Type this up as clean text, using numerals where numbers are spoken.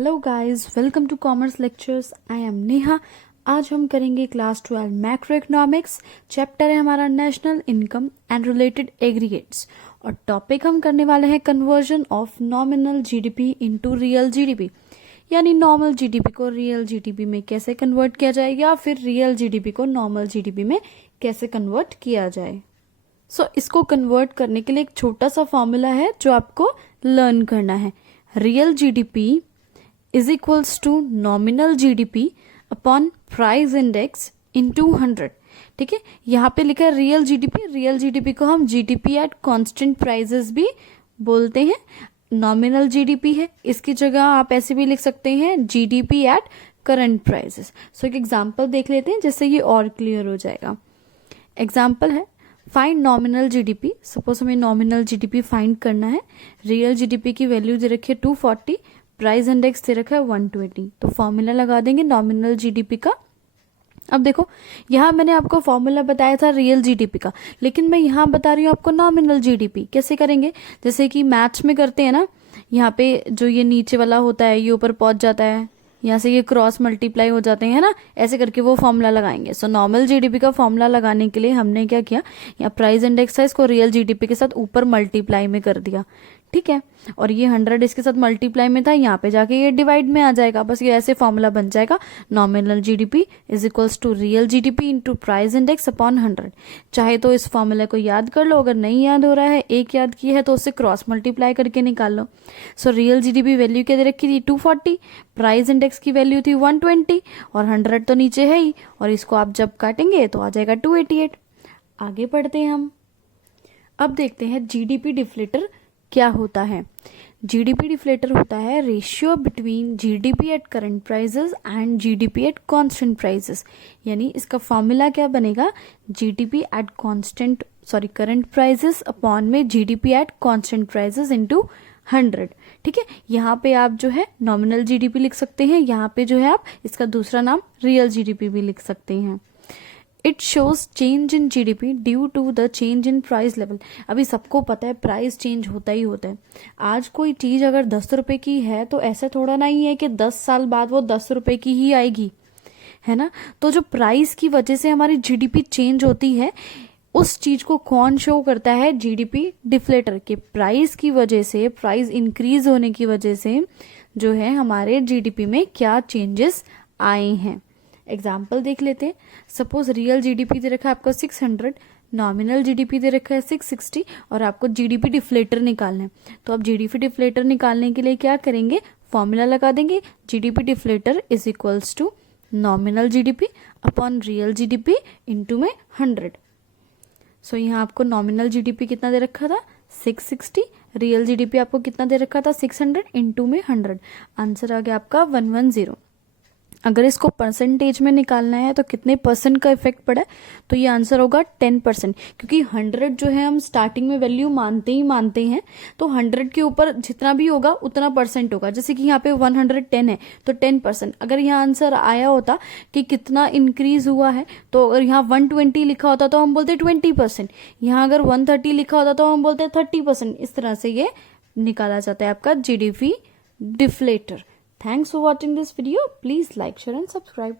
Hello guys, welcome to commerce lectures. I am Neha. आज हम करेंगे क्लास 12 मैक्रो इकोनॉमिक्स। चैप्टर है हमारा national income and related aggregates और टॉपिक हम करने वाले हैं conversion of nominal GDP into real GDP, यानी नॉर्मल जीडीपी को रियल जीडीपी में कैसे कन्वर्ट किया जाए या फिर रियल जीडीपी को नॉर्मल जीडीपी में कैसे कन्वर्ट किया जाए। इसको कन्वर्ट करने के लिए एक छोटा सा फॉर्मूला है जो आपको लर्न करना है। Real GDP is equals to nominal GDP upon price index into 100। ठीक है, यहाँ पे लिखा है रियल जीडीपी। रियल जीडीपी को हम जीडीपी एट कांस्टेंट प्राइसेस भी बोलते हैं। नॉमिनल जीडीपी है, इसकी जगह आप ऐसे भी लिख सकते हैं जीडीपी एट करंट प्राइसेस। एक एग्जांपल देख लेते हैं जिससे ये और क्लियर हो जाएगा। एग्जांपल है फाइंड नॉमिनल जीडीपी। सपोज हमें नॉमिनल जीडीपी फाइंड करना है। रियल जीडीपी की वैल्यू दे रखी है 240, प्राइस इंडेक्स दे रखा है 120। तो फॉर्मूला लगा देंगे नॉमिनल जीडीपी का। अब देखो, यहाँ मैंने आपको फॉर्मूला बताया था रियल जीडीपी का, लेकिन मैं यहाँ बता रही हूँ आपको नॉमिनल जीडीपी। कैसे करेंगे? जैसे कि मैथ्स में करते हैं ना, यहाँ पे जो ये नीचे वाला होता है ये ऊपर पहुंच जाता है, यहाँ से ये क्रॉस मल्टीप्लाई हो जाते हैं ना, ऐसे करके वो फॉर्मूला लगाएंगे। नॉर्मल जीडीपी का फॉर्मूला लगाने के लिए हमने क्या किया, यहाँ प्राइस इंडेक्स है इसको रियल जीडीपी के साथ ऊपर मल्टीप्लाई में कर दिया। ठीक है, और ये 100 इसके साथ मल्टीप्लाई में था, यहाँ पे जाके ये डिवाइड में आ जाएगा। बस ये ऐसे फॉर्मूला बन जाएगा, nominal GDP is equals to real GDP into price index upon 100। चाहे तो इस फॉर्मूले को याद कर लो, अगर नहीं याद हो रहा है, एक याद की है तो उससे क्रॉस मल्टीप्लाई करके निकाल लो। रियल जीडीपी वैल्यू क्या दे रखी थी 240, प्राइस इंडेक्स की वैल्यू थी 120 और 100 तो नीचे है ही, और इसको आप जब काटेंगे तो आ जाएगा 288। आगे बढ़ते हैं हम। अब देखते हैं जीडीपी डिफ्लेटर क्या होता है। जीडीपी डिफ्लेटर होता है ratio between GDP at current prices and GDP at constant prices. यानी इसका फॉर्मूला क्या बनेगा, GDP at current prices upon में GDP at constant prices into 100। ठीक है, यहाँ पे आप जो है नॉमिनल जीडीपी लिख सकते हैं, यहाँ पे जो है आप इसका दूसरा नाम रियल जीडीपी भी लिख सकते हैं। It shows change in GDP due to the change in price level. अभी सबको पता है प्राइस चेंज होता ही होता है। आज कोई चीज अगर 10 रुपए की है तो ऐसा थोड़ा नहीं है कि 10 साल बाद वो 10 रुपए की ही आएगी, है ना। तो जो प्राइस की वजह से हमारी जीडीपी चेंज होती है, उस चीज को कौन शो करता है, जीडीपी डिफ्लेटर के प्राइस की वजह से, प्राइस इंक्रीज होने की वजह से जो है हमारे जीडीपी में क्या चेंजेस आए हैं। एग्जाम्पल देख लेते हैं। सपोज रियल जीडीपी दे रखा है आपको 600, नॉमिनल जीडीपी दे रखा है 660 और आपको जीडीपी डिफ्लेटर निकालना है। तो आप जीडीपी डिफ्लेटर निकालने के लिए क्या करेंगे, फॉर्मूला लगा देंगे, GDP deflator is equals to nominal GDP upon real GDP into में 100। यहाँ आपको नॉमिनल जीडीपी कितना दे रखा था 660, रियल जीडीपी आपको कितना दे रखा था 600 इनटू में 100। आंसर आ गया आपका 110। अगर इसको परसेंटेज में निकालना है तो कितने परसेंट का इफेक्ट पड़ा है, तो ये आंसर होगा 10%, क्योंकि 100 जो है हम स्टार्टिंग में वैल्यू मानते हैं, तो 100 के ऊपर जितना भी होगा उतना परसेंट होगा। जैसे कि यहाँ पे 110 है तो 10%। अगर यहाँ आंसर आया होता कि कितना इंक्रीज हुआ है, तो अगर यहाँ 120 लिखा होता तो हम बोलते 20%, यहाँ अगर 130 लिखा होता तो हम बोलते 30%। इस तरह से ये निकाला जाता है आपका GDP deflator. Thanks for watching this video. Please like, share and subscribe.